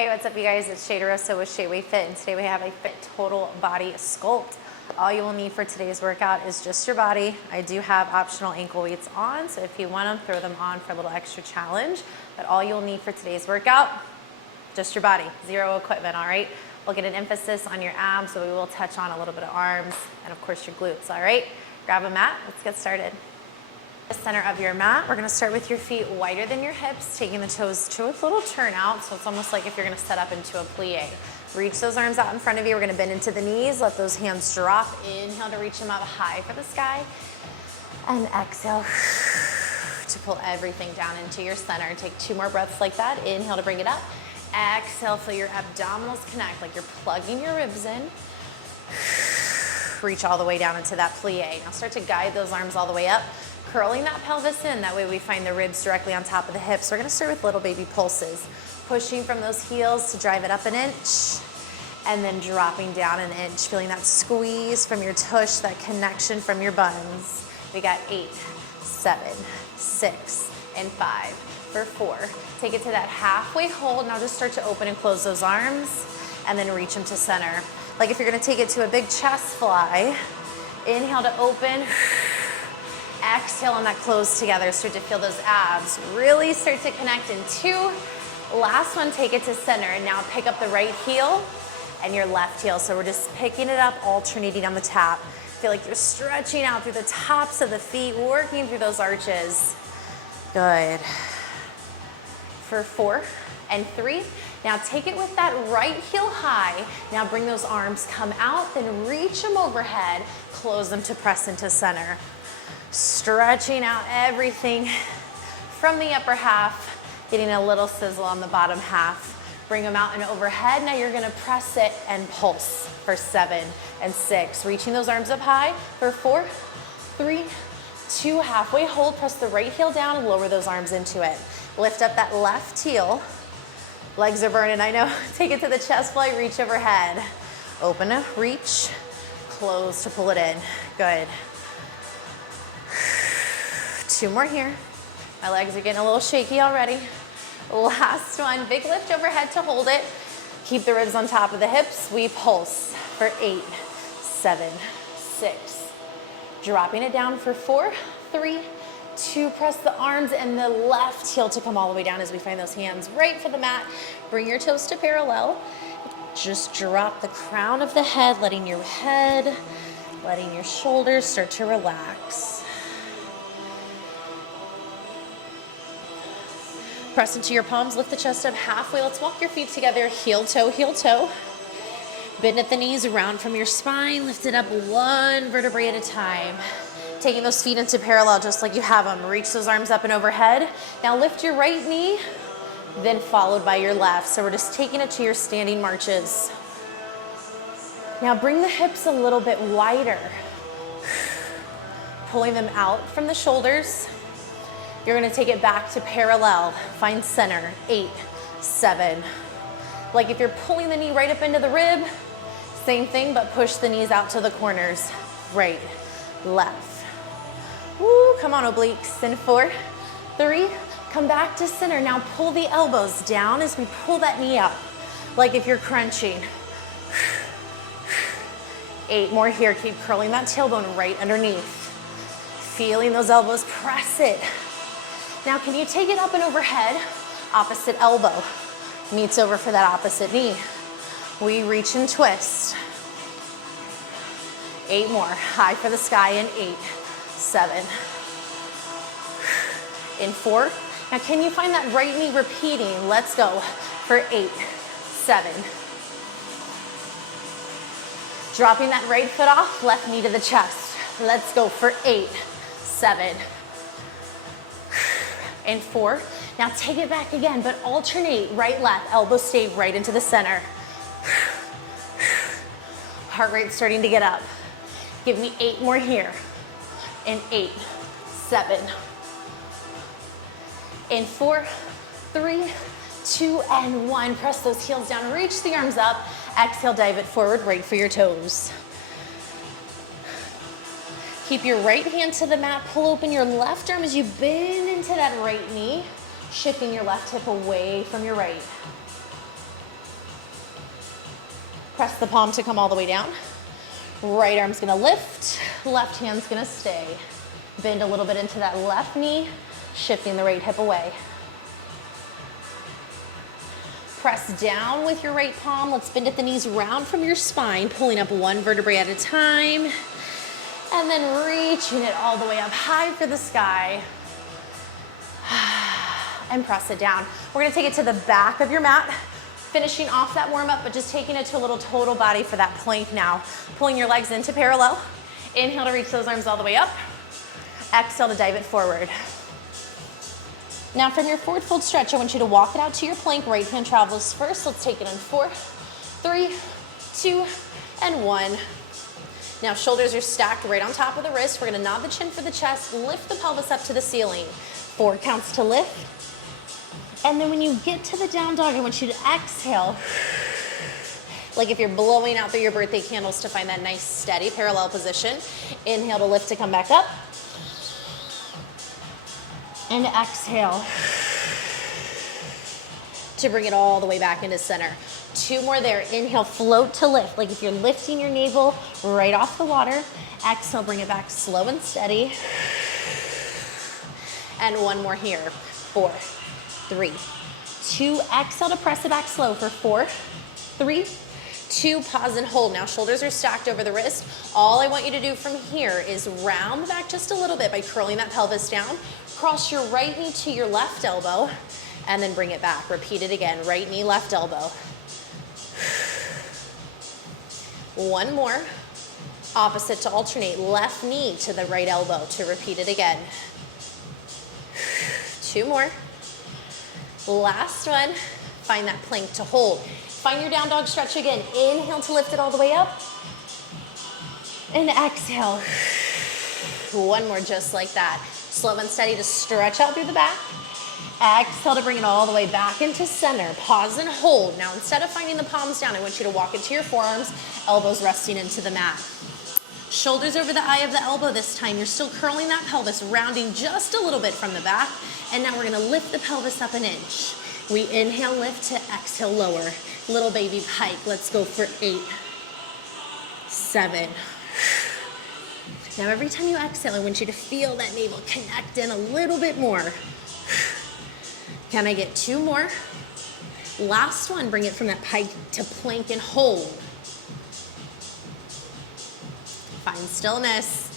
Hey, what's up you guys? It's Shay DeRosa with Shayway Fit, and today we have a fit total body sculpt. All you will need for today's workout is just your body. I do have optional ankle weights on, so if you want them, throw them on for a little extra challenge. But all you'll need for today's workout, just your body, zero equipment, all right? We'll get an emphasis on your abs, so we will touch on a little bit of arms, and of course your glutes, all right? Grab a mat, let's get started. The center of your mat, we're gonna start with your feet wider than your hips, taking the toes to a little turnout, so it's almost like if you're gonna set up into a plie. Reach those arms out in front of you. We're gonna bend into the knees, let those hands drop. Inhale to reach them up high for the sky, and exhale to pull everything down into your center. Take 2 more breaths like that. Inhale to bring it up. Exhale, feel your abdominals connect, like you're plugging your ribs in. Reach all the way down into that plie. Now start to guide those arms all the way up, curling that pelvis in. That way we find the ribs directly on top of the hips. We're gonna start with little baby pulses, pushing from those heels to drive it up an inch, and then dropping down an inch, feeling that squeeze from your tush, that connection from your buns. We got 8, 7, 6, and 5 for 4. Take it to that halfway hold. Now just start to open and close those arms, and then reach them to center. Like if you're gonna take it to a big chest fly, inhale to open, exhale on that close together. Start to feel those abs really start to connect in 2. Last one, take it to center. And now pick up the right heel and your left heel. So we're just picking it up, alternating on the tap. Feel like you're stretching out through the tops of the feet, working through those arches. Good. For 4 and 3. Now take it with that right heel high. Now bring those arms, come out, then reach them overhead, close them to press into center. Stretching out everything from the upper half, getting a little sizzle on the bottom half. Bring them out and overhead. Now you're gonna press it and pulse for 7 and 6. Reaching those arms up high for 4, 3, 2, halfway hold. Press the right heel down and lower those arms into it. Lift up that left heel. Legs are burning, I know. Take it to the chest fly, reach overhead. Open to reach, close to pull it in. Good. 2 more here. My legs are getting a little shaky already. Last one, big lift overhead to hold it. Keep the ribs on top of the hips. We pulse for 8, 7, 6. Dropping it down for 4, 3, 2. Press the arms and the left heel to come all the way down as we find those hands right for the mat. Bring your toes to parallel. Just drop the crown of the head, letting your head, letting your shoulders start to relax. Press into your palms, lift the chest up halfway. Let's walk your feet together, heel toe, heel toe. Bend at the knees, round from your spine, lift it up 1 vertebrae at a time. Taking those feet into parallel just like you have them. Reach those arms up and overhead. Now lift your right knee, then followed by your left. So we're just taking it to your standing marches. Now bring the hips a little bit wider. Pulling them out from the shoulders. You're gonna take it back to parallel. Find center, 8, 7. Like if you're pulling the knee right up into the rib, same thing, but push the knees out to the corners. Right, left. Woo, come on obliques. In 4, 3, come back to center. Now pull the elbows down as we pull that knee up, like if you're crunching. 8 more here. Keep curling that tailbone right underneath. Feeling those elbows, press it. Now can you take it up and overhead? Opposite elbow meets over for that opposite knee. We reach and twist. 8 more. High for the sky in 8, 7. In 4. Now can you find that right knee repeating? Let's go for 8, 7. Dropping that right foot off, left knee to the chest. Let's go for 8, 7. In 4. Now take it back again, but alternate right, left. Elbows stay right into the center. Heart rate starting to get up. Give me 8 more here. In 8, 7. In 4, 3, 2, and 1. Press those heels down, reach the arms up. Exhale, dive it forward, right for your toes. Keep your right hand to the mat, pull open your left arm as you bend into that right knee, shifting your left hip away from your right. Press the palm to come all the way down. Right arm's gonna lift, left hand's gonna stay. Bend a little bit into that left knee, shifting the right hip away. Press down with your right palm. Let's bend at the knees, round from your spine, pulling up one vertebrae at a time, and then reaching it all the way up high for the sky. And press it down. We're gonna take it to the back of your mat, finishing off that warm up, but just taking it to a little total body for that plank now. Pulling your legs into parallel. Inhale to reach those arms all the way up. Exhale to dive it forward. Now from your forward fold stretch, I want you to walk it out to your plank. Right hand travels first. Let's take it in 4, 3, 2, and 1. Now shoulders are stacked right on top of the wrist. We're gonna nod the chin for the chest, lift the pelvis up to the ceiling. 4 counts to lift. And then when you get to the down dog, I want you to exhale. Like if you're blowing out through your birthday candles to find that nice steady parallel position. Inhale to lift to come back up. And exhale to bring it all the way back into center. 2 more there. Inhale, float to lift. Like if you're lifting your navel right off the water. Exhale, bring it back slow and steady. And 1 more here. 4, 3, 2. Exhale to press it back slow for 4, 3, 2. Pause and hold. Now shoulders are stacked over the wrist. All I want you to do from here is round back just a little bit by curling that pelvis down. Cross your right knee to your left elbow and then bring it back. Repeat it again. Right knee, left elbow. 1 more. Opposite to alternate. Left knee to the right elbow to repeat it again. 2 more. Last one. Find that plank to hold. Find your down dog stretch again. Inhale to lift it all the way up. And exhale. 1 more just like that. Slow and steady to stretch out through the back. Exhale to bring it all the way back into center. Pause and hold. Now instead of finding the palms down, I want you to walk into your forearms, elbows resting into the mat. Shoulders over the eye of the elbow this time. You're still curling that pelvis, rounding just a little bit from the back. And now we're gonna lift the pelvis up an inch. We inhale, lift to exhale, lower. Little baby pike. Let's go for 8, 7. Now every time you exhale, I want you to feel that navel connect in a little bit more. Can I get 2 more? Last one, bring it from that pike to plank and hold. Find stillness.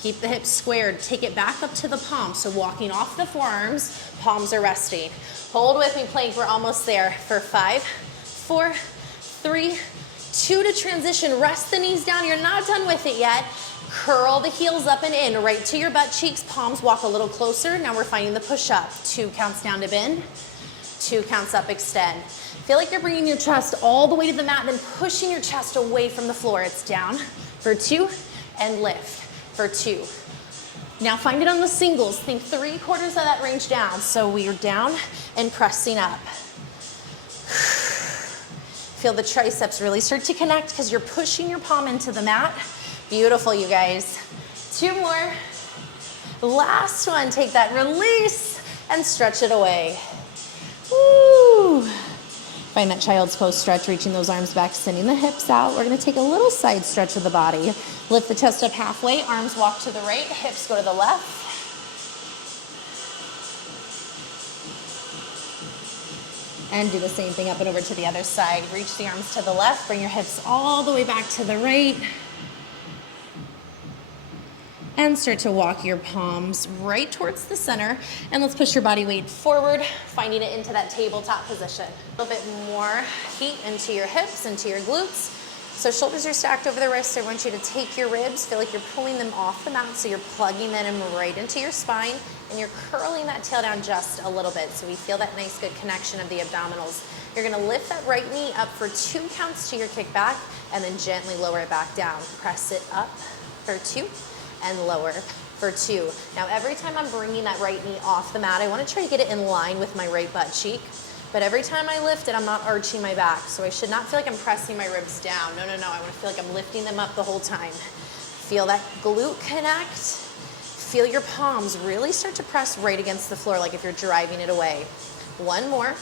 Keep the hips squared. Take it back up to the palm. So walking off the forearms, palms are resting. Hold with me, plank. We're almost there for 5, 4, 3, 2 to transition. Rest the knees down. You're not done with it yet. Curl the heels up and in, right to your butt cheeks. Palms walk a little closer. Now we're finding the push-up. 2 counts down to bend. 2 counts up, extend. Feel like you're bringing your chest all the way to the mat, then pushing your chest away from the floor. It's down for 2 and lift for 2. Now find it on the singles. Think 3/4 of that range down. So we are down and pressing up. Feel the triceps really start to connect because you're pushing your palm into the mat. Beautiful, you guys. 2 more. Last one, take that release and stretch it away. Woo. Find that child's pose stretch, reaching those arms back, sending the hips out. We're gonna take a little side stretch of the body. Lift the chest up halfway, arms walk to the right, hips go to the left. And do the same thing up and over to the other side. Reach the arms to the left, bring your hips all the way back to the right. And start to walk your palms right towards the center. And let's push your body weight forward, finding it into that tabletop position. A little bit more heat into your hips, into your glutes. So shoulders are stacked over the wrists. I want you to take your ribs, feel like you're pulling them off the mat, so you're plugging them right into your spine, and you're curling that tail down just a little bit, so we feel that nice good connection of the abdominals. You're gonna lift that right knee up for 2 counts to your kick back, and then gently lower it back down. Press it up for 2. And lower for 2. Now every time I'm bringing that right knee off the mat, I want to try to get it in line with my right butt cheek. But every time I lift it, I'm not arching my back. So I should not feel like I'm pressing my ribs down. No, no, no. I want to feel like I'm lifting them up the whole time. Feel that glute connect. Feel your palms really start to press right against the floor like if you're driving it away. 1 more.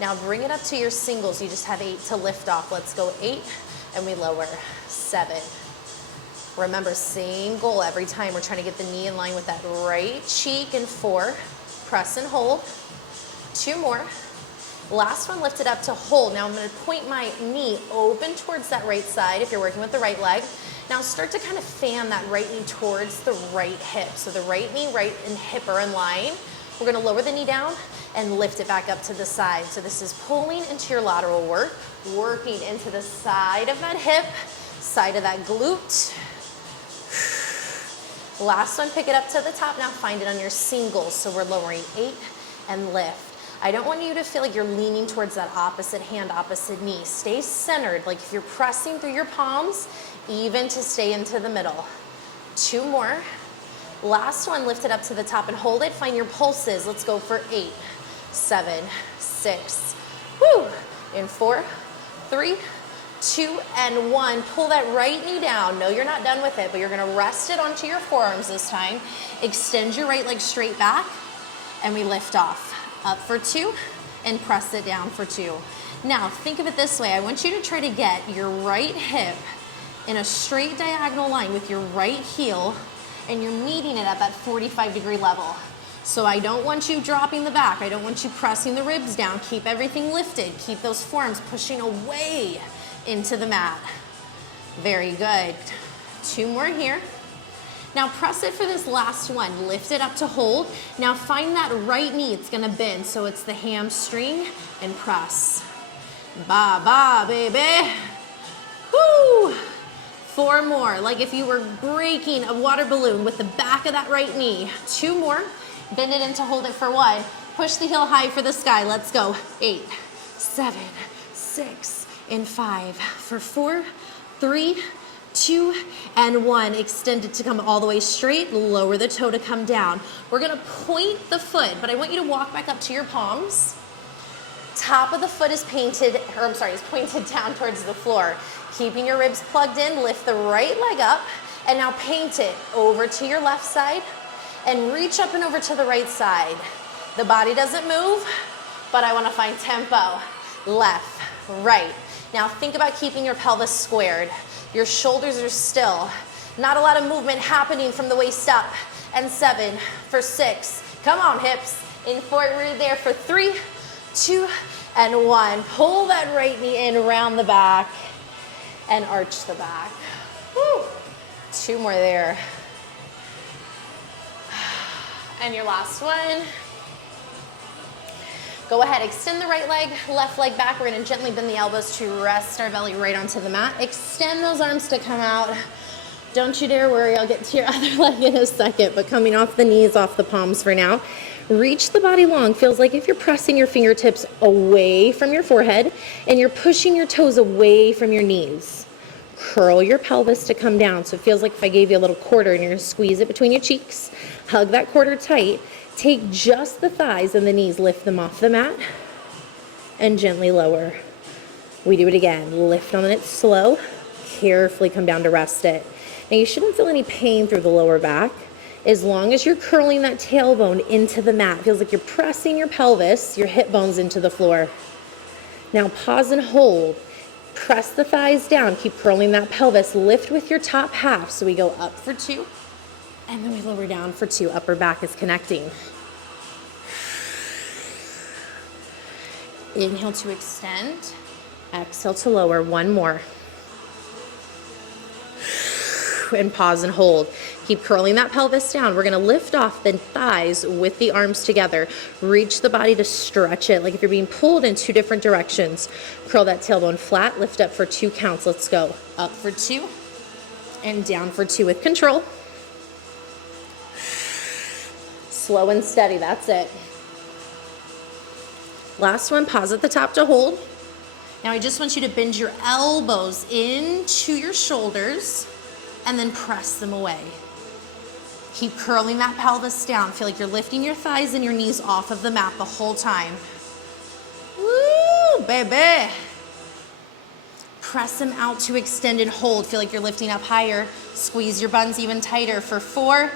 Now bring it up to your singles. You just have 8 to lift off. Let's go 8, and we lower. 7. Remember, same goal every time. We're trying to get the knee in line with that right cheek. And 4, press and hold. 2 more. Last one, lift it up to hold. Now I'm gonna point my knee open towards that right side if you're working with the right leg. Now start to kind of fan that right knee towards the right hip. So the right knee, right and hip are in line. We're gonna lower the knee down and lift it back up to the side. So this is pulling into your lateral work, working into the side of that hip, side of that glute. Last one, pick it up to the top. Now find it on your singles. So we're lowering 8 and lift. I don't want you to feel like you're leaning towards that opposite hand, opposite knee. Stay centered, like if you're pressing through your palms, even to stay into the middle. 2 more. Last one, lift it up to the top and hold it. Find your pulses. Let's go for 8, 7, 6. Woo! In 4, 3, 2, and 1. Pull that right knee down. No, you're not done with it, but you're gonna rest it onto your forearms this time. Extend your right leg straight back, and we lift off. Up for 2, and press it down for 2. Now, think of it this way. I want you to try to get your right hip in a straight diagonal line with your right heel, and you're meeting it at that 45-degree level. So I don't want you dropping the back. I don't want you pressing the ribs down. Keep everything lifted. Keep those forearms pushing away into the mat. Very good. 2 more here. Now press it for this last one. Lift it up to hold. Now find that right knee. It's gonna bend, so it's the hamstring, and press. Ba, ba, baby. Woo! 4 more, like if you were breaking a water balloon with the back of that right knee. 2 more. Bend it in to hold it for 1. Push the heel high for the sky. Let's go. 8, 7, 6, and 5. For 4, 3, 2, and 1. Extend it to come all the way straight. Lower the toe to come down. We're gonna point the foot, but I want you to walk back up to your palms. Top of the foot is pointed down towards the floor. Keeping your ribs plugged in, lift the right leg up, and now paint it over to your left side, and reach up and over to the right side. The body doesn't move, but I wanna find tempo. Left, right. Now think about keeping your pelvis squared. Your shoulders are still. Not a lot of movement happening from the waist up. And 7, for 6. Come on, hips. In 4, we're there for 3, 2, and 1. Pull that right knee in around the back and arch the back. Woo. 2 more there. And your last one. Go ahead, extend the right leg, left leg back. We're gonna gently bend the elbows to rest our belly right onto the mat. Extend those arms to come out. Don't you dare worry, I'll get to your other leg in a second, but coming off the knees, off the palms for now. Reach the body long. Feels like if you're pressing your fingertips away from your forehead and you're pushing your toes away from your knees. Curl your pelvis to come down. So it feels like if I gave you a little quarter and you're gonna squeeze it between your cheeks, hug that quarter tight. Take just the thighs and the knees, lift them off the mat, and gently lower. We do it again. Lift on it slow, carefully come down to rest it. Now you shouldn't feel any pain through the lower back as long as you're curling that tailbone into the mat. It feels like you're pressing your pelvis, your hip bones into the floor. Now pause and hold. Press the thighs down, keep curling that pelvis. Lift with your top half. So we go up for 2. And then we lower down for 2. Upper back is connecting. Inhale to extend. Exhale to lower. 1 more. And pause and hold. Keep curling that pelvis down. We're gonna lift off the thighs with the arms together. Reach the body to stretch it, like if you're being pulled in 2 different directions. Curl that tailbone flat, lift up for 2 counts. Let's go. Up for 2, and down for 2 with control. Slow and steady, that's it. Last one, pause at the top to hold. Now I just want you to bend your elbows into your shoulders and then press them away. Keep curling that pelvis down. Feel like you're lifting your thighs and your knees off of the mat the whole time. Woo, baby. Press them out to extend and hold. Feel like you're lifting up higher. Squeeze your buns even tighter for 4,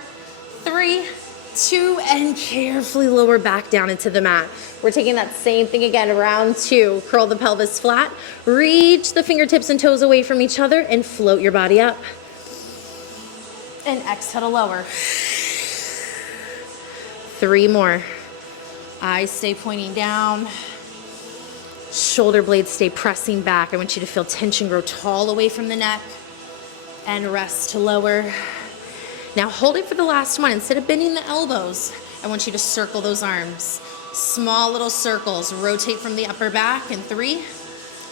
3, 2, and carefully lower back down into the mat. We're taking that same thing again, round 2. Curl the pelvis flat, reach the fingertips and toes away from each other, and float your body up. And exhale to lower. 3 more. Eyes stay pointing down. Shoulder blades stay pressing back. I want you to feel tension grow tall away from the neck. And rest to lower. Now hold it for the last one. Instead of bending the elbows, I want you to circle those arms. Small little circles. Rotate from the upper back in 3,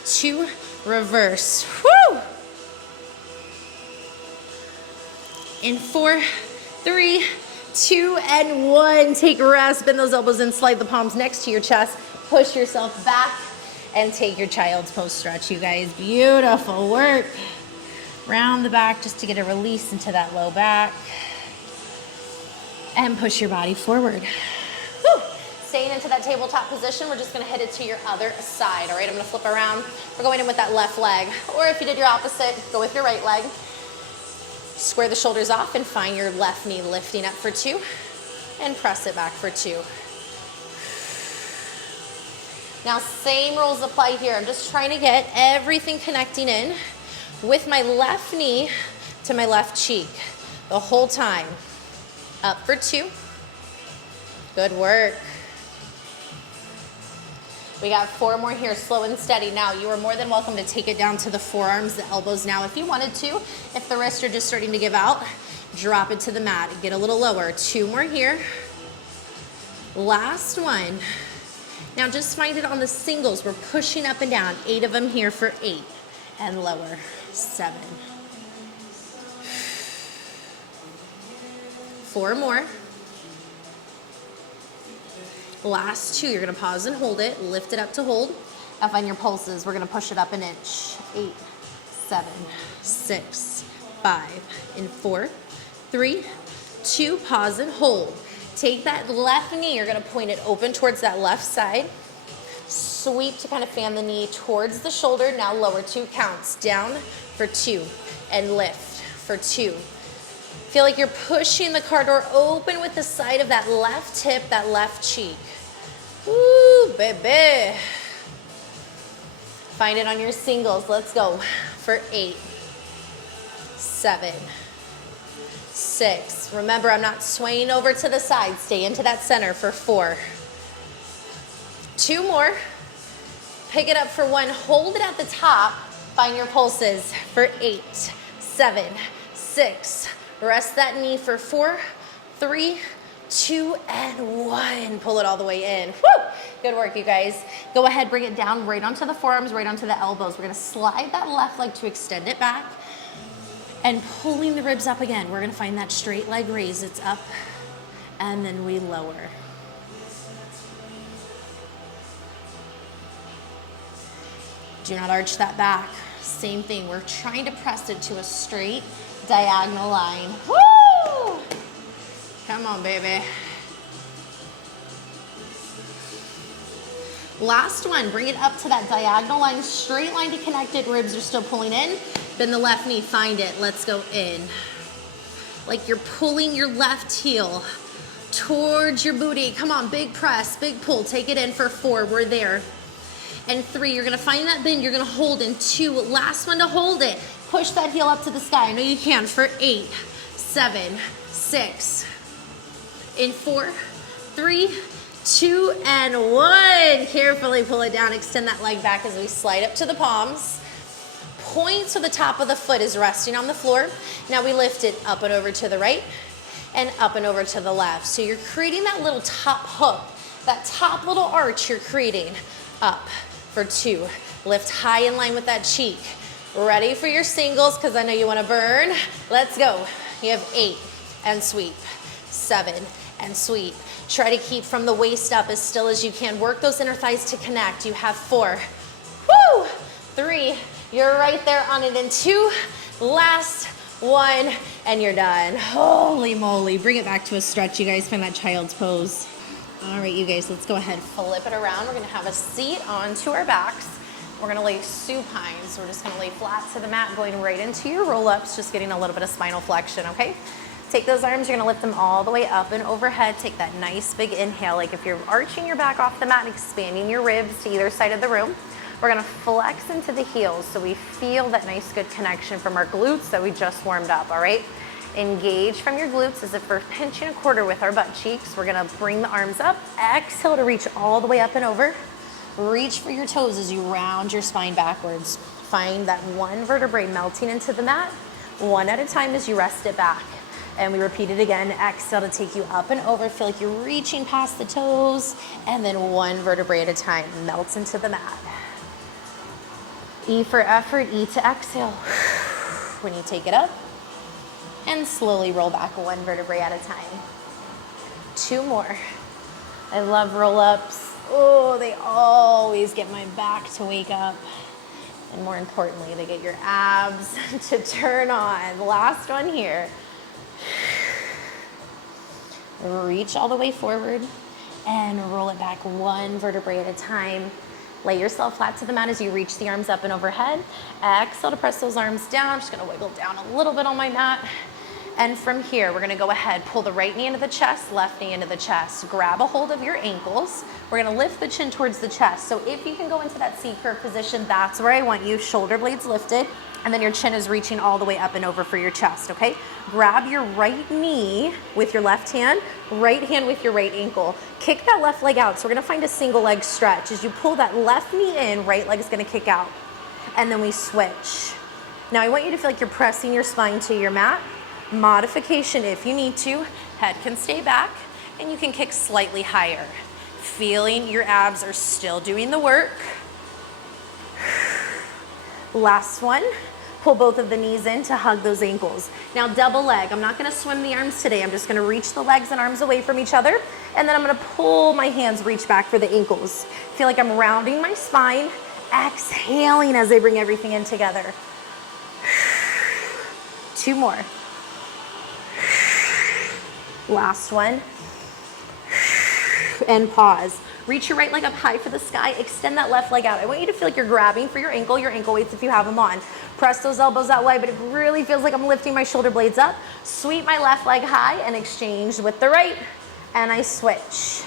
2, reverse. Woo! In 4, 3, 2, and 1. Take a rest. Bend those elbows in. Slide the palms next to your chest. Push yourself back and take your child's pose stretch, you guys. Beautiful work. Round the back just to get a release into that low back. And push your body forward. Whew. Staying into that tabletop position, we're just gonna hit it to your other side. All right, I'm gonna flip around. We're going in with that left leg. Or if you did your opposite, go with your right leg. Square the shoulders off and find your left knee lifting up for 2. And press it back for 2. Now, same rules apply here. I'm just trying to get everything connecting in with my left knee to my left cheek the whole time. Up for 2. Good work. We got 4 more here, slow and steady. Now, you are more than welcome to take it down to the forearms, the elbows now if you wanted to. If the wrists are just starting to give out, drop it to the mat. Get a little lower. 2 more here. Last one. Now just find it on the singles. We're pushing up and down. 8 of them here for 8. And lower. 7. 4 more. Last 2. You're going to pause and hold it. Lift it up to hold. Up on your pulses. We're going to push it up an inch. 8, 7, 6, 5, and 4, 3, 2. Pause and hold. Take that left knee, you're gonna point it open towards that left side. Sweep to kind of fan the knee towards the shoulder. Now lower 2 counts. Down for 2 and lift for 2. Feel like you're pushing the car door open with the side of that left hip, that left cheek. Woo, baby. Find it on your singles. Let's go for 8, 7, 6. Remember, I'm not swaying over to the side. Stay into that center for 4. 2 more. Pick it up for 1. Hold it at the top. Find your pulses for 8, 7, 6. Rest that knee for 4, 3, 2, and 1. Pull it all the way in. Woo! Good work, you guys. Go ahead, bring it down right onto the forearms, right onto the elbows. We're gonna slide that left leg to extend it back. And pulling the ribs up again. We're gonna find that straight leg raise. It's up, and then we lower. Do not arch that back. Same thing, we're trying to press it to a straight diagonal line. Woo! Come on, baby. Last one, bring it up to that diagonal line, straight line to connected, ribs are still pulling in. Bend the left knee, find it, let's go in. Like you're pulling your left heel towards your booty. Come on, big press, big pull, take it in for 4, we're there. And 3, you're gonna find that bend, you're gonna hold in 2, last one to hold it. Push that heel up to the sky, I know you can, for 8, 7, 6. In 4, 3, 2, and 1. Carefully pull it down, extend that leg back as we slide up to the palms. Point so the top of the foot is resting on the floor. Now we lift it up and over to the right and up and over to the left. So you're creating that little top hook, that top little arch you're creating. Up for 2. Lift high in line with that cheek. Ready for your singles because I know you want to burn. Let's go. You have 8 and sweep, 7 and sweep. Try to keep from the waist up as still as you can. Work those inner thighs to connect. You have 4. Woo! 3. You're right there on it in 2. Last 1, and you're done. Holy moly. Bring it back to a stretch, you guys. Find that child's pose. All right, you guys, let's go ahead, flip it around. We're gonna have a seat onto our backs. We're gonna lay supine. So we're just gonna lay flat to the mat, going right into your roll-ups, just getting a little bit of spinal flexion, okay? take those arms, you're gonna lift them all the way up and overhead. Take that nice big inhale, like if you're arching your back off the mat and expanding your ribs to either side of the room. We're gonna flex into the heels so we feel that nice good connection from our glutes that we just warmed up, all right? Engage from your glutes as if we're pinching a quarter with our butt cheeks. We're gonna bring the arms up, exhale to reach all the way up and over. Reach for your toes as you round your spine backwards. Find that one vertebrae melting into the mat, one at a time as you rest it back. And we repeat it again, exhale to take you up and over. Feel like you're reaching past the toes, and then one vertebrae at a time melts into the mat. E for effort, E to exhale. When you take it up, and slowly roll back one vertebrae at a time. 2 more. I love roll-ups. Oh, they always get my back to wake up. And more importantly, they get your abs to turn on. Last one here. Reach all the way forward and roll it back one vertebrae at a time. Lay yourself flat to the mat as you reach the arms up and overhead. Exhale to press those arms down. I'm just gonna wiggle down a little bit on my mat. And from here, we're gonna go ahead, pull the right knee into the chest, left knee into the chest. Grab a hold of your ankles. We're gonna lift the chin towards the chest. So if you can go into that C-curve position, that's where I want you. Shoulder blades lifted, and then your chin is reaching all the way up and over for your chest, okay? Grab your right knee with your left hand, right hand with your right ankle. Kick that left leg out. So we're gonna find a single leg stretch. As you pull that left knee in, right leg is gonna kick out. And then we switch. Now I want you to feel like you're pressing your spine to your mat. Modification if you need to. Head can stay back, and you can kick slightly higher. Feeling your abs are still doing the work. Last one. Pull both of the knees in to hug those ankles. Now double leg. I'm not gonna swim the arms today. I'm just gonna reach the legs and arms away from each other, and then I'm gonna pull my hands, reach back for the ankles. Feel like I'm rounding my spine, exhaling as I bring everything in together. 2 more. Last one. And pause. Reach your right leg up high for the sky. Extend that left leg out. I want you to feel like you're grabbing for your ankle weights if you have them on. Press those elbows out wide, but it really feels like I'm lifting my shoulder blades up. Sweep my left leg high and exchange with the right. And I switch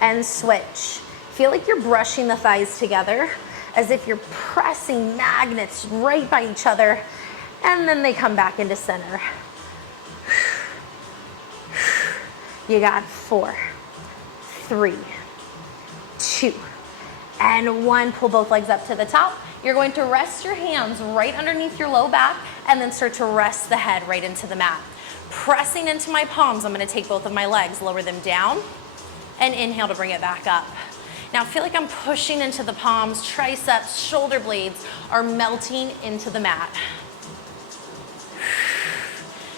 and switch. Feel like you're brushing the thighs together as if you're pressing magnets right by each other. And then they come back into center. You got 4, 3, 2, and 1. Pull both legs up to the top. You're going to rest your hands right underneath your low back and then start to rest the head right into the mat. Pressing into my palms, I'm gonna take both of my legs, lower them down, and inhale to bring it back up. Now feel like I'm pushing into the palms, triceps, shoulder blades are melting into the mat.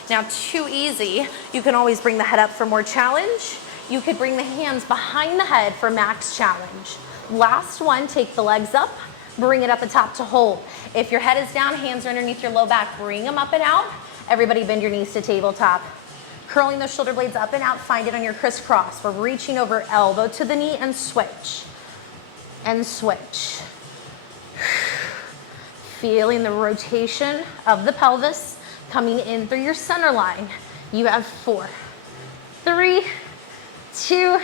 Now, too easy, you can always bring the head up for more challenge. You could bring the hands behind the head for max challenge. Last one, take the legs up, bring it up atop to hold. If your head is down, hands are underneath your low back, bring them up and out. Everybody bend your knees to tabletop. Curling those shoulder blades up and out, find it on your crisscross. We're reaching over elbow to the knee and switch. And switch. Feeling the rotation of the pelvis coming in through your center line. You have 4, 3, 2,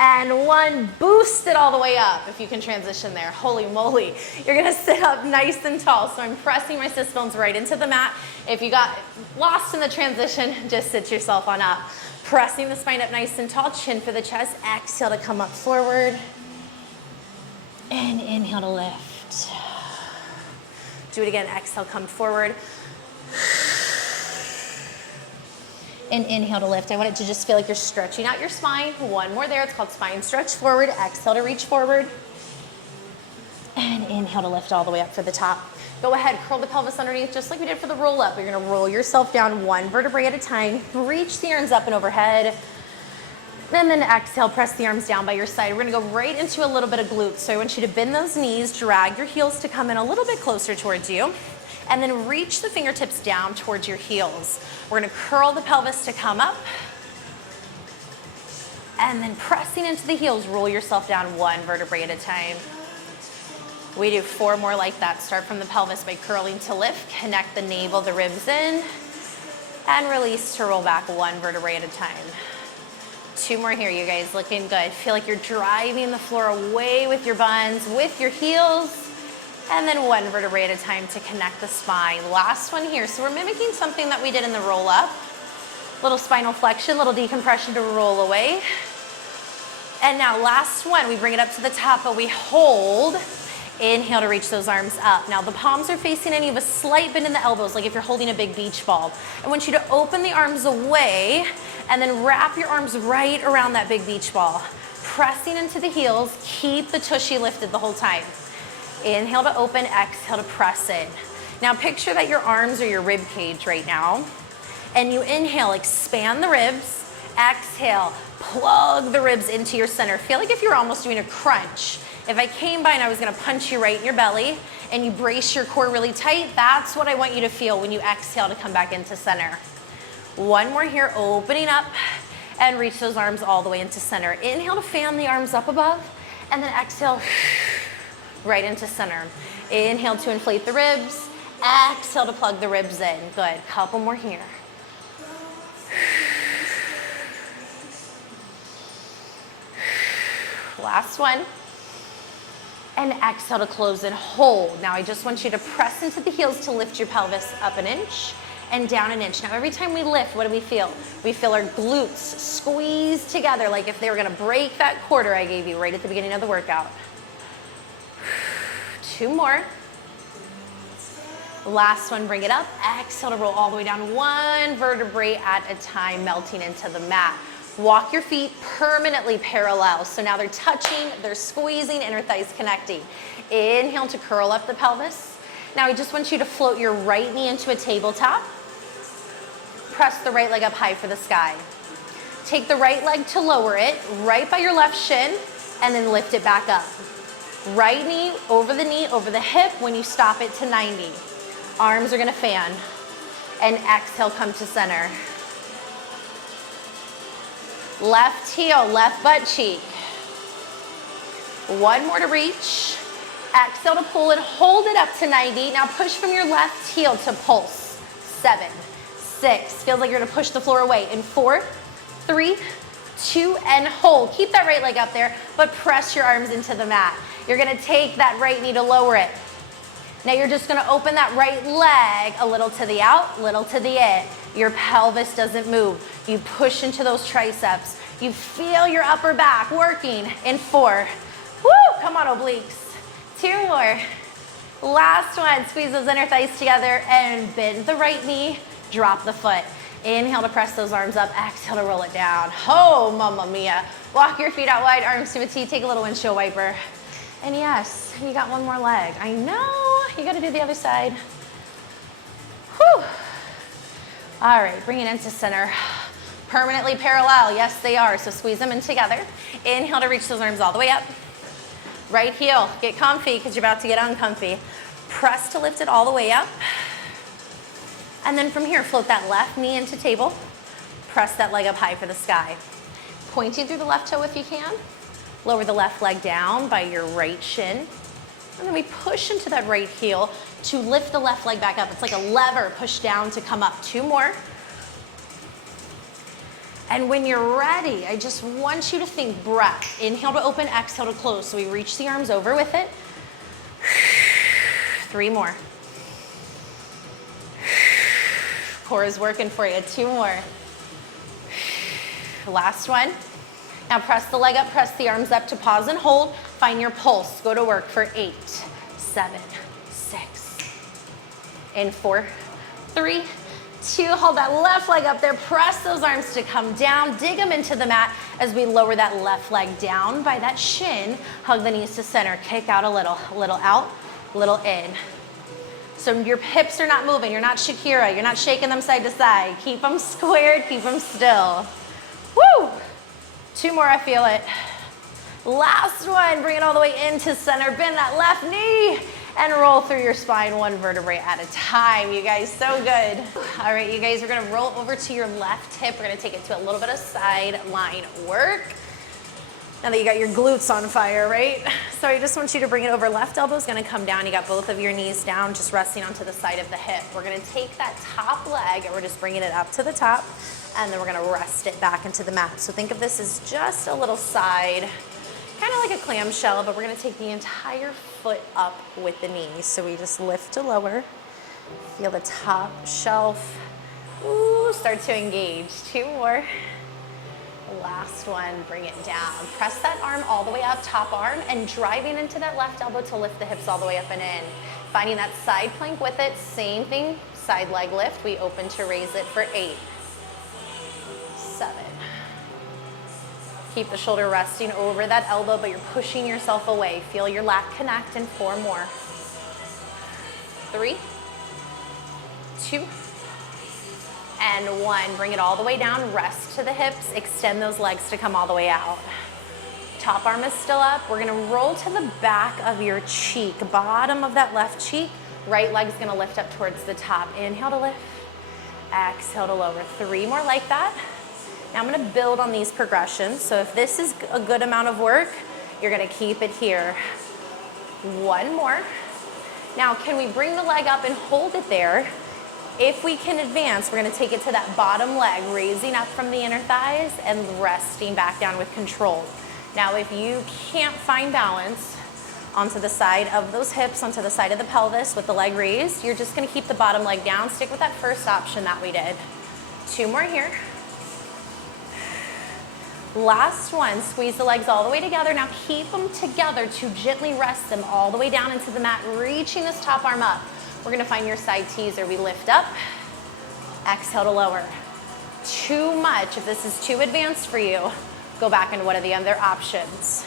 and 1. Boost it all the way up if you can transition there. Holy moly. You're gonna sit up nice and tall. So I'm pressing my sit bones right into the mat. If you got lost in the transition, just sit yourself on up. Pressing the spine up nice and tall, chin for the chest. Exhale to come up forward. And inhale to lift. Do it again, exhale, come forward. And inhale to lift. I want it to just feel like you're stretching out your spine. 1 more there. It's called spine stretch forward. Exhale to reach forward. And inhale to lift all the way up for the top. Go ahead, curl the pelvis underneath just like we did for the roll up. You're gonna roll yourself down 1 vertebrae at a time. Reach the arms up and overhead. And then exhale, press the arms down by your side. We're gonna go right into a little bit of glutes. So I want you to bend those knees, drag your heels to come in a little bit closer towards you. And then reach the fingertips down towards your heels. We're gonna curl the pelvis to come up. And then pressing into the heels, roll yourself down 1 vertebrae at a time. We do 4 more like that. Start from the pelvis by curling to lift. Connect the navel, the ribs in. And release to roll back one vertebrae at a time. 2 more here, you guys, looking good. Feel like you're driving the floor away with your buns, with your heels, and then 1 vertebrae at a time to connect the spine. Last one here. So we're mimicking something that we did in the roll up. Little spinal flexion, little decompression to roll away. And now last one, we bring it up to the top, but we hold. Inhale to reach those arms up. Now the palms are facing in, you have a slight bend in the elbows, like if you're holding a big beach ball. I want you to open the arms away and then wrap your arms right around that big beach ball. Pressing into the heels, keep the tushy lifted the whole time. Inhale to open, exhale to press in. Now picture that your arms are your rib cage right now. And you inhale, expand the ribs. Exhale, plug the ribs into your center. Feel like if you're almost doing a crunch. If I came by and I was gonna punch you right in your belly and you brace your core really tight, that's what I want you to feel when you exhale to come back into center. 1 more here, opening up and reach those arms all the way into center. Inhale to fan the arms up above and then exhale right into center. Inhale to inflate the ribs, exhale to plug the ribs in. Good, couple more here. Last one. And exhale to close and hold. Now I just want you to press into the heels to lift your pelvis up 1 inch and down 1 inch. Now every time we lift, what do we feel? We feel our glutes squeeze together like if they were gonna break that quarter I gave you right at the beginning of the workout. 2 more. Last one, bring it up. Exhale to roll all the way down 1 vertebrae at a time, melting into the mat. Walk your feet permanently parallel. So now they're touching, they're squeezing, inner thighs connecting. Inhale to curl up the pelvis. Now I just want you to float your right knee into a tabletop. Press the right leg up high for the sky. Take the right leg to lower it, right by your left shin, and then lift it back up. Right knee, over the hip when you stop it to 90. Arms are gonna fan. And exhale, come to center. Left heel, left butt cheek. 1 more to reach. Exhale to pull and hold it up to 90. Now push from your left heel to pulse. 7, 6. Feels like you're gonna push the floor away. In 4, 3, 2, and hold. Keep that right leg up there, but press your arms into the mat. You're gonna take that right knee to lower it. Now you're just gonna open that right leg a little to the out, little to the in. Your pelvis doesn't move. You push into those triceps. You feel your upper back working. In 4. Woo, come on obliques. 2 more. Last one, squeeze those inner thighs together and bend the right knee, drop the foot. Inhale to press those arms up, exhale to roll it down. Oh, mamma mia. Walk your feet out wide, arms to a T, take a little windshield wiper. And yes, you got 1 more leg. I know, you gotta do the other side. Whew. All right, bring it into center. Permanently parallel, yes they are, so squeeze them in together. Inhale to reach those arms all the way up. Right heel, get comfy because you're about to get uncomfy. Press to lift it all the way up. And then from here, float that left knee into table. Press that leg up high for the sky. Pointing through the left toe if you can. Lower the left leg down by your right shin. And then we push into that right heel to lift the left leg back up. It's like a lever, push down to come up. 2 more. And when you're ready, I just want you to think breath. Inhale to open, exhale to close. So we reach the arms over with it. 3 more. Core is working for you. 2 more. Last one. Now press the leg up, press the arms up to pause and hold. Find your pulse. Go to work for 8, 7, 6. In 4, 3, 2. Hold that left leg up there. Press those arms to come down. Dig them into the mat as we lower that left leg down by that shin. Hug the knees to center. Kick out a little out, little in. So your hips are not moving. You're not Shakira. You're not shaking them side to side. Keep them squared. Keep them still. Woo! 2 more, I feel it. Last one, bring it all the way into center. Bend that left knee and roll through your spine 1 vertebrae at a time. You guys, so good. All right, you guys, we're gonna roll over to your left hip. We're gonna take it to a little bit of sideline work. Now that you got your glutes on fire, right? So I just want you to bring it over. Left elbow's gonna come down. You got both of your knees down, just resting onto the side of the hip. We're gonna take that top leg and we're just bringing it up to the top, and then we're gonna rest it back into the mat. So think of this as just a little side, kind of like a clamshell, but we're gonna take the entire foot up with the knees. So we just lift to lower, feel the top shelf, ooh, start to engage. 2 more. Last one, bring it down. Press that arm all the way up, top arm, and driving into that left elbow to lift the hips all the way up and in. Finding that side plank with it, same thing, side leg lift. We open to raise it for 8, 7. Keep the shoulder resting over that elbow, but you're pushing yourself away. Feel your lat connect, and 4 more. 3, 2, and 1. Bring it all the way down, rest to the hips, extend those legs to come all the way out. Top arm is still up. We're gonna roll to the back of your cheek, bottom of that left cheek. Right leg's gonna lift up towards the top. Inhale to lift, exhale to lower. 3 more like that. Now I'm gonna build on these progressions. So if this is a good amount of work, you're gonna keep it here. 1 more. Now, can we bring the leg up and hold it there? If we can advance, we're gonna take it to that bottom leg, raising up from the inner thighs and resting back down with control. Now, if you can't find balance onto the side of those hips, onto the side of the pelvis with the leg raised, you're just gonna keep the bottom leg down. Stick with that first option that we did. 2 more here. Last one, squeeze the legs all the way together. Now keep them together to gently rest them all the way down into the mat, reaching this top arm up. We're gonna find your side teaser. We lift up, exhale to lower. Too much. If this is too advanced for you, go back into one of the other options.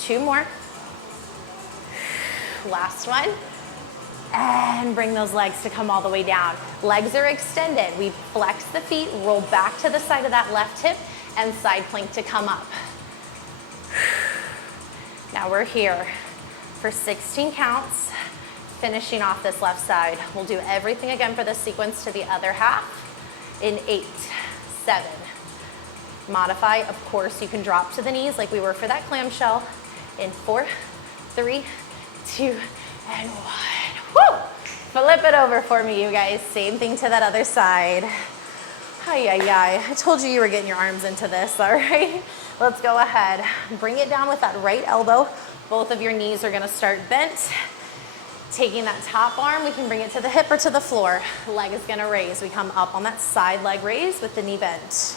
2 more. Last one. And bring those legs to come all the way down. Legs are extended. We flex the feet, roll back to the side of that left hip, and side plank to come up. Now we're here for 16 counts, finishing off this left side. We'll do everything again for this sequence to the other half in 8, 7. Modify, of course, you can drop to the knees like we were for that clamshell in 4, 3, 2, and 1. Woo! Flip it over for me, you guys. Same thing to that other side. Ay, ay, ay. I told you you were getting your arms into this, all right? Let's go ahead. Bring it down with that right elbow. Both of your knees are gonna start bent. Taking that top arm, we can bring it to the hip or to the floor. Leg is gonna raise. We come up on that side leg raise with the knee bent.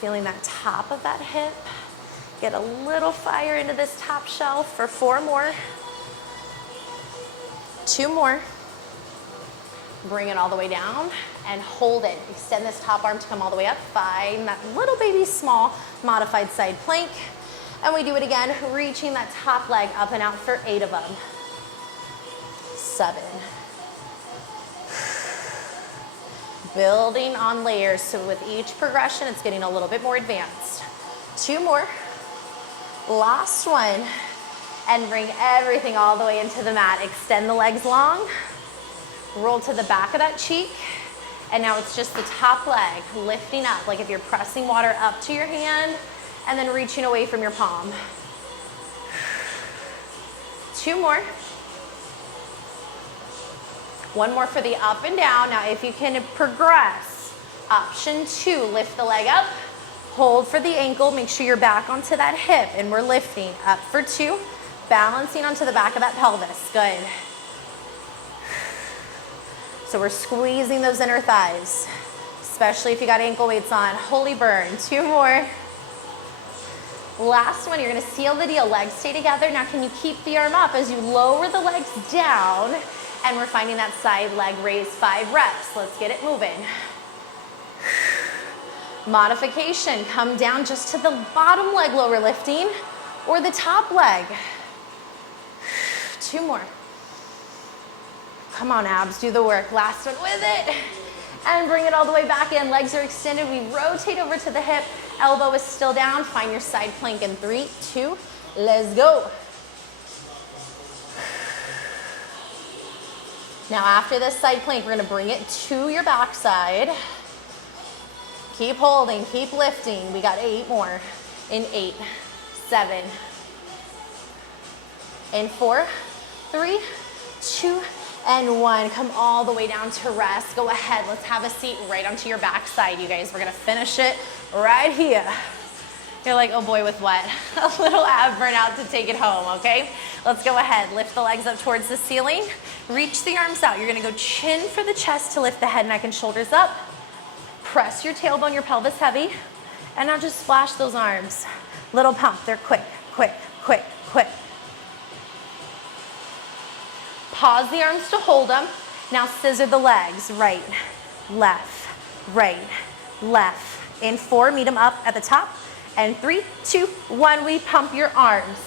Feeling that top of that hip. Get a little fire into this top shelf for 4 more. 2 more. Bring it all the way down and hold it. Extend this top arm to come all the way up. Find that little baby small modified side plank. And we do it again, reaching that top leg up and out for 8 of them. 7. Building on layers, so with each progression, it's getting a little bit more advanced. 2 more. Last one, and bring everything all the way into the mat. Extend the legs long, roll to the back of that cheek, and now it's just the top leg lifting up, like if you're pressing water up to your hand and then reaching away from your palm. 2 more. 1 more for the up and down. Now if you can progress, option 2, lift the leg up, hold for the ankle, make sure you're back onto that hip, and we're lifting up for 2, balancing onto the back of that pelvis. Good. So we're squeezing those inner thighs, especially if you got ankle weights on. Holy burn. 2 more. Last one, you're gonna seal the deal. Legs stay together. Now can you keep the arm up as you lower the legs down, and we're finding that side leg raise, 5 reps. Let's get it moving. Modification, come down just to the bottom leg, lower lifting, or the top leg. 2 more. Come on, abs, do the work. Last one with it. And bring it all the way back in. Legs are extended. We rotate over to the hip. Elbow is still down. Find your side plank in 3, 2, let's go. Now after this side plank, we're gonna bring it to your backside. Keep holding, keep lifting. We got 8 more. In 8, 7, in 4, 3, 2, and 1. Come all the way down to rest. Go ahead, let's have a seat right onto your backside, you guys. We're gonna finish it right here. You're like, oh boy, with what? A little ab burnout to take it home, okay? Let's go ahead, lift the legs up towards the ceiling. Reach the arms out. You're gonna go chin for the chest to lift the head, neck, and shoulders up. Press your tailbone, your pelvis heavy. And now just splash those arms. Little pump, they're quick, quick, quick, quick. Pause the arms to hold them. Now scissor the legs, right, left, left. In 4, meet them up at the top. And 3, 2, 1, we pump your arms.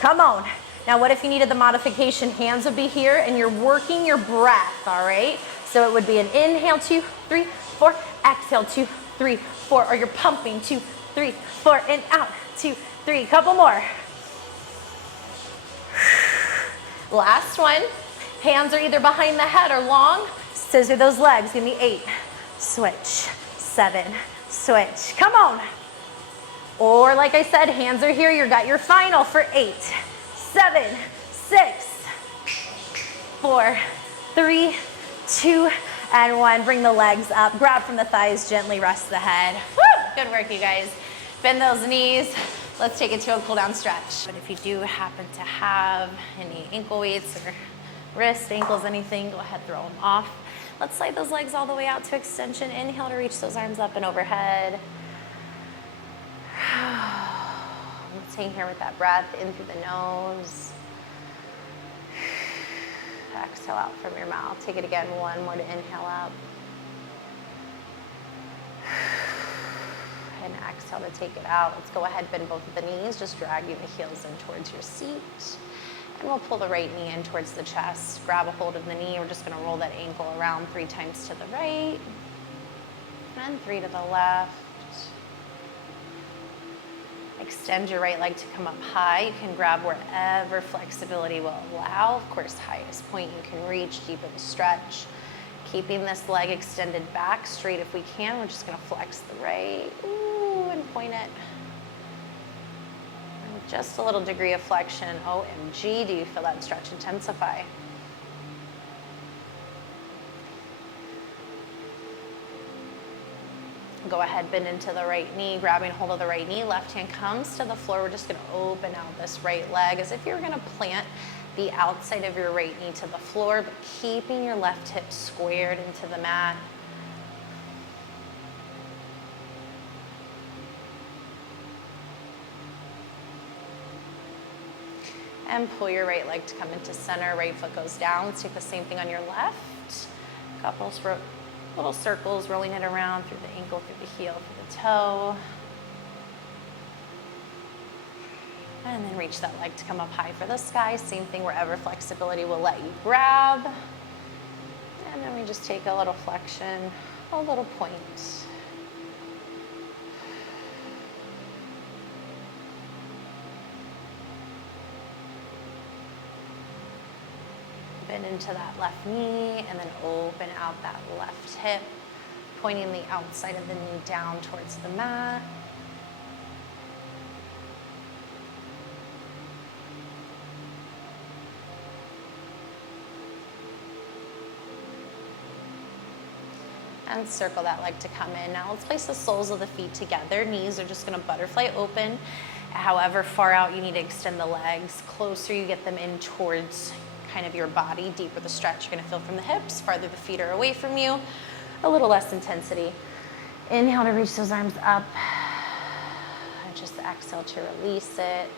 Come on. Now what if you needed the modification? Hands would be here and you're working your breath, all right? So it would be an inhale, 2, 3, 4, exhale, 2, 3, 4, or you're pumping, 2, 3, 4, and out, 2, 3, couple more. Last one. Hands are either behind the head or long. Scissor those legs. Give me 8. Switch. 7. Switch. Come on. Or like I said, hands are here. You got your final for 8, 7, 6, 4, 3, 2, and 1. Bring the legs up. Grab from the thighs. Gently rest the head. Woo! Good work, you guys. Bend those knees. Let's take it to a cool down stretch. But if you do happen to have any ankle weights or wrists, ankles, anything, go ahead, throw them off. Let's slide those legs all the way out to extension. Inhale to reach those arms up and overhead. Let's hang here with that breath in through the nose. Exhale out from your mouth. Take it again. 1 more to inhale up. And exhale to take it out. Let's go ahead, bend both of the knees, just dragging the heels in towards your seat. And we'll pull the right knee in towards the chest. Grab a hold of the knee. We're just gonna roll that ankle around 3 times to the right. And 3 to the left. Extend your right leg to come up high. You can grab wherever flexibility will allow. Of course, highest point you can reach, deep in the stretch. Keeping this leg extended back straight if we can. We're just gonna flex the right, ooh, and point it. And just a little degree of flexion. OMG, do you feel that stretch intensify? Go ahead, bend into the right knee, grabbing hold of the right knee. Left hand comes to the floor. We're just gonna open out this right leg as if you were gonna plant the outside of your right knee to the floor, but keeping your left hip squared into the mat. And pull your right leg to come into center. Right foot goes down. Let's take the same thing on your left. Couple little circles, rolling it around through the ankle, through the heel, through the toe. And then reach that leg to come up high for the sky. Same thing wherever flexibility will let you grab. And then we just take a little flexion, a little point. Bend into that left knee and then open out that left hip, pointing the outside of the knee down towards the mat. And circle that leg to come in. Now let's place the soles of the feet together. Knees are just gonna butterfly open. However far out you need to extend the legs, closer you get them in towards kind of your body, deeper the stretch you're gonna feel from the hips, farther the feet are away from you, a little less intensity. Inhale to reach those arms up. And just exhale to release it.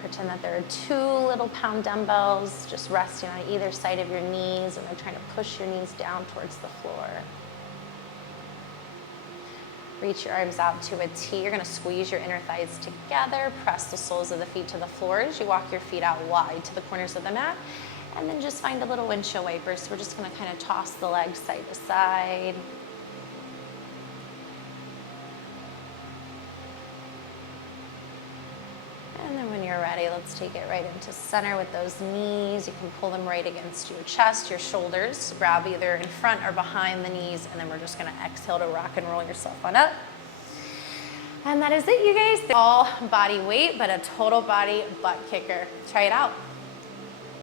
Pretend that there are 2 little pound dumbbells just resting on either side of your knees, and they're trying to push your knees down towards the floor. Reach your arms out to a T. You're gonna squeeze your inner thighs together, press the soles of the feet to the floor as you walk your feet out wide to the corners of the mat, and then just find a little windshield wiper. So we're just gonna kind of toss the legs side to side. And then when you're ready, let's take it right into center with those knees. You can pull them right against your chest, your shoulders. Grab either in front or behind the knees, and then we're just gonna exhale to rock and roll yourself on up. And that is it, you guys. All body weight, but a total body butt kicker. Try it out.